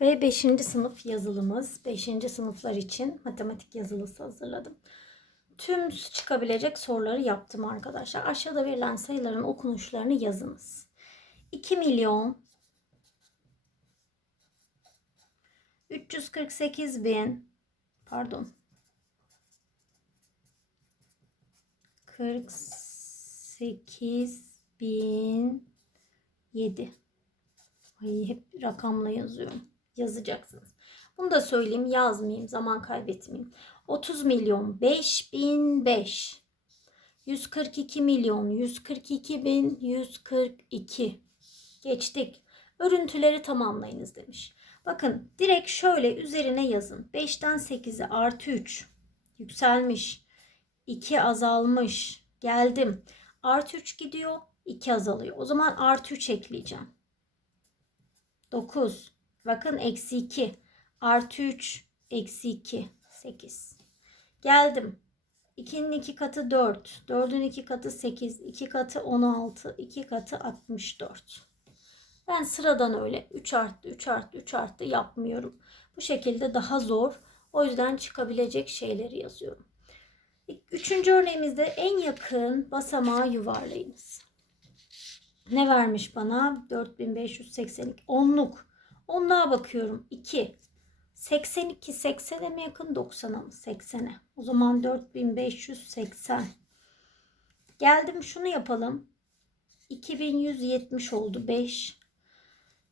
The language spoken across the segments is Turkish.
Ve 5. sınıf yazılımız. 5. sınıflar için matematik yazılısı hazırladım. Tüm çıkabilecek soruları yaptım arkadaşlar. Aşağıda verilen sayıların okunuşlarını yazınız. 2 milyon 348 bin pardon 48 bin 7 Ay hep rakamla yazıyorum. Yazacaksınız. Bunu da söyleyeyim yazmayayım zaman kaybetmeyeyim. 30 milyon 5005 142 milyon 142 bin 142 geçtik. Örüntüleri tamamlayınız demiş. Bakın direkt şöyle üzerine yazın. 5'ten 8'e artı 3 yükselmiş. 2 azalmış. Geldim. Artı 3 gidiyor. 2 azalıyor. O zaman artı 3 ekleyeceğim. 9. Bakın eksi 2. Artı 3. Eksi 2. 8. Geldim. 2'nin 2 katı 4. 4'ün 2 katı 8. 2 katı 16. 2 katı 64. Ben sıradan öyle 3 arttı 3 arttı 3 arttı yapmıyorum. Bu şekilde daha zor. O yüzden çıkabilecek şeyleri yazıyorum. Üçüncü örneğimizde en yakın basamağı yuvarlayınız. Ne vermiş bana? 4582. Onluk. Onluğa bakıyorum. 2. 82 80'e mi yakın 90'a mı? 80'e. O zaman 4580. Geldim şunu yapalım. 2170 oldu 5.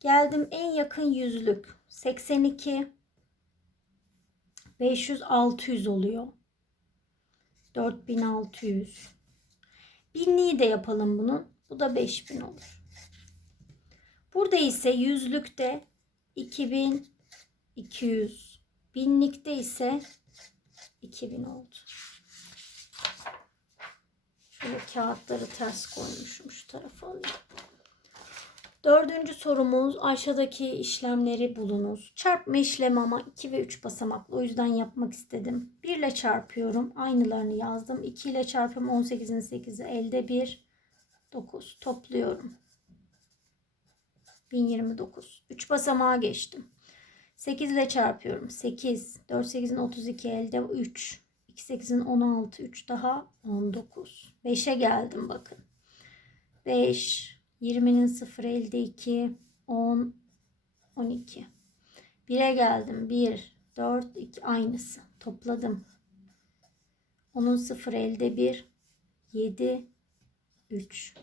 Geldim en yakın yüzlük. 82 500 600 oluyor. 4600. Binliği de yapalım bunun. Bu da 5000 olur. Burada ise yüzlükte 2200. Binlikte ise 2000 oldu. Şöyle kağıtları ters koymuşum şu tarafa alayım. Dördüncü sorumuz aşağıdaki işlemleri bulunuz. Çarpma işlemi ama 2 ve 3 basamaklı. O yüzden yapmak istedim. 1 ile çarpıyorum. Aynılarını yazdım. 2 ile çarpıyorum 18'in 8'i. Elde 1. 9. Topluyorum. 1029. 3 basamağa geçtim. 8 ile çarpıyorum. 8. 4 8'in 32 elde 3. 2 8'in 16. 3 daha 19. 5'e geldim bakın. 5. 20'nin 0 elde 2. 10. 12. 1'e geldim. 1. 4. 2. Aynısı. Topladım. Onun 0 elde 1. 7. 3.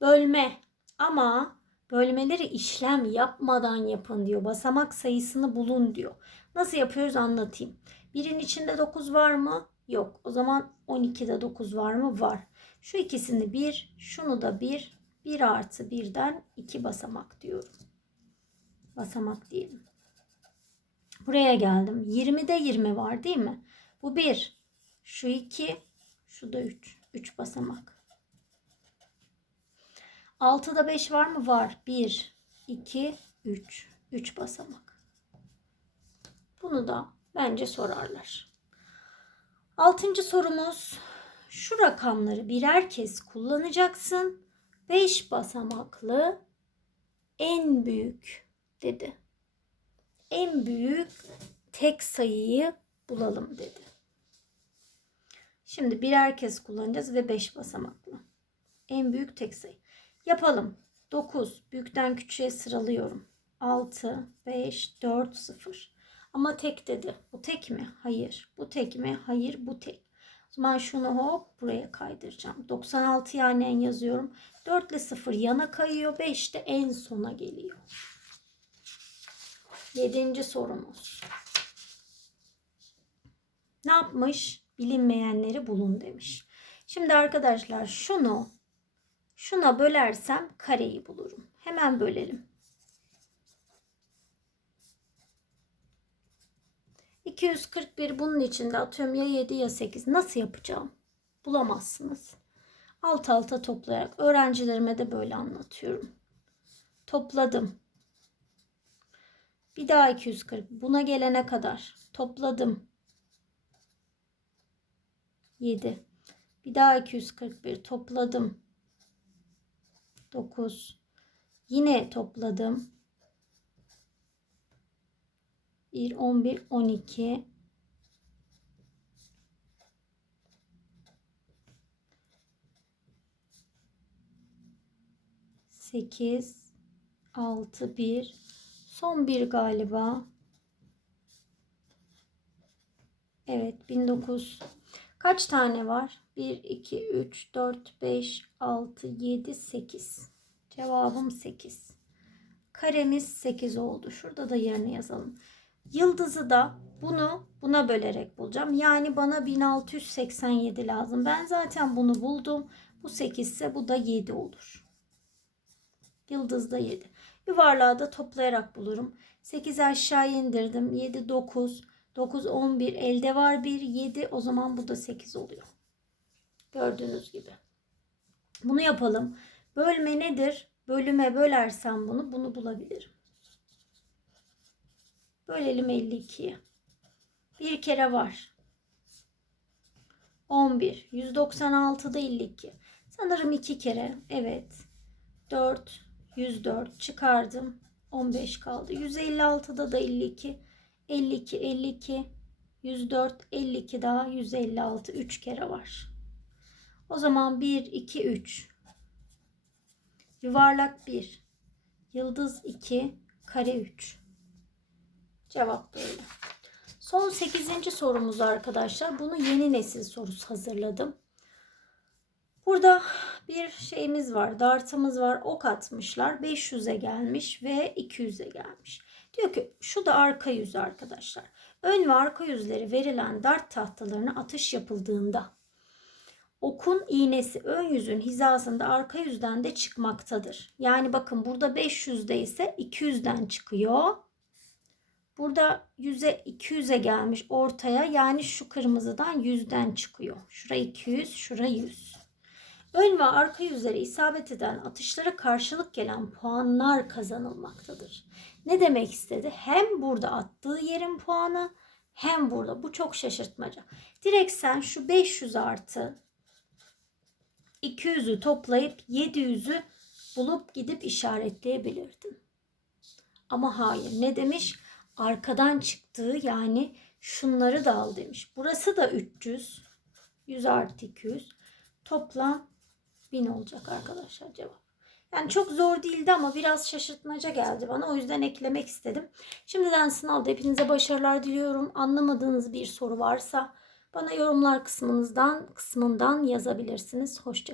Bölme ama bölmeleri işlem yapmadan yapın diyor. Basamak sayısını bulun diyor. Nasıl yapıyoruz anlatayım. Birin içinde 9 var mı? Yok. O zaman 12'de 9 var mı? Var. Şu ikisini 1, şunu da 1. 1 artı 1'den 2 basamak diyorum. Basamak diyelim. Buraya geldim. 20'de 20 var değil mi? Bu 1. Şu 2. Şu da 3. 3 basamak. 6'da 5 var mı? Var. 1, 2, 3. 3 basamak. Bunu da bence sorarlar. Altıncı sorumuz. Şu rakamları birer kez kullanacaksın. 5 basamaklı en büyük dedi. En büyük tek sayıyı bulalım dedi. Şimdi birer kez kullanacağız ve 5 basamaklı. En büyük tek sayı. Yapalım. 9. Büyükten küçüğe sıralıyorum. 6, 5, 4, 0. Ama tek dedi. Bu tek mi? Hayır. Bu tek mi? Hayır. Bu tek. O zaman şunu hop buraya kaydıracağım. 96 yani en yazıyorum. 4 ile 0 yana kayıyor. 5 de en sona geliyor. Yedinci sorumuz. Ne yapmış? Bilinmeyenleri bulun demiş. Şimdi arkadaşlar şunu şuna bölersem kareyi bulurum. Hemen bölelim. 241 bunun içinde atıyorum ya 7 ya 8. Nasıl yapacağım? Bulamazsınız. Alt alta toplayarak öğrencilerime de böyle anlatıyorum. Topladım. Bir daha 240. Buna gelene kadar topladım. 7. Bir daha 241 topladım. 9. Yine topladım. 1, 11, 12. Sekiz, altı, bir. Son bir galiba. Evet 1900. Kaç tane var? 1, 2, 3, 4, 5, 6, 7, 8. Cevabım 8. Karemiz 8 oldu. Şurada da yerini yazalım. Yıldızı da bunu buna bölerek bulacağım. Yani bana 1687 lazım. Ben zaten bunu buldum. Bu 8 ise bu da 7 olur. Yıldız da 7. Yuvarlağı da toplayarak bulurum. 8 aşağı indirdim. 7, 9, 9, 11. Elde var 1, 7. O zaman bu da 8 oluyor. Gördüğünüz gibi. Bunu yapalım. Bölme nedir? Bölüme bölersem bunu, bunu bulabilirim. Bölelim 52'ye. Bir kere var. 11. 196'da 52. Sanırım iki kere. Evet. 4. 104 çıkardım. 15 kaldı. 156'da da 52. 52, 52, 104, 52 daha 156. 3 kere var. O zaman 1, 2, 3. Yuvarlak 1. Yıldız 2. Kare 3. Cevap böyle. Son 8. sorumuz arkadaşlar. Bunu yeni nesil sorusu hazırladım. Burada bir şeyimiz var. Dartımız var. Ok atmışlar. 500'e gelmiş ve 200'e gelmiş. Diyor ki şu da arka yüzü arkadaşlar. Ön ve arka yüzleri verilen dart tahtalarına atış yapıldığında okun iğnesi ön yüzün hizasında arka yüzden de çıkmaktadır. Yani bakın burada 500'de ise 200'den çıkıyor. Burada 100'e 200'e gelmiş ortaya yani şu kırmızıdan 100'den çıkıyor. Şura 200, şura 100. Ön ve arka yüzleri isabet eden atışlara karşılık gelen puanlar kazanılmaktadır. Ne demek istedi? Hem burada attığı yerin puanı hem burada. Bu çok şaşırtmaca. Direkt sen şu 500 artı 200'ü toplayıp 700'ü bulup gidip işaretleyebilirdin. Ama hayır. Ne demiş? Arkadan çıktığı yani şunları da al demiş. Burası da 300. 100 artı 200. Toplam 1000 olacak arkadaşlar cevap. Yani çok zor değildi ama biraz şaşırtmaca geldi bana. O yüzden eklemek istedim. Şimdiden sınavda hepinize başarılar diliyorum. Anlamadığınız bir soru varsa bana yorumlar kısmınızdan kısmından yazabilirsiniz. Hoşça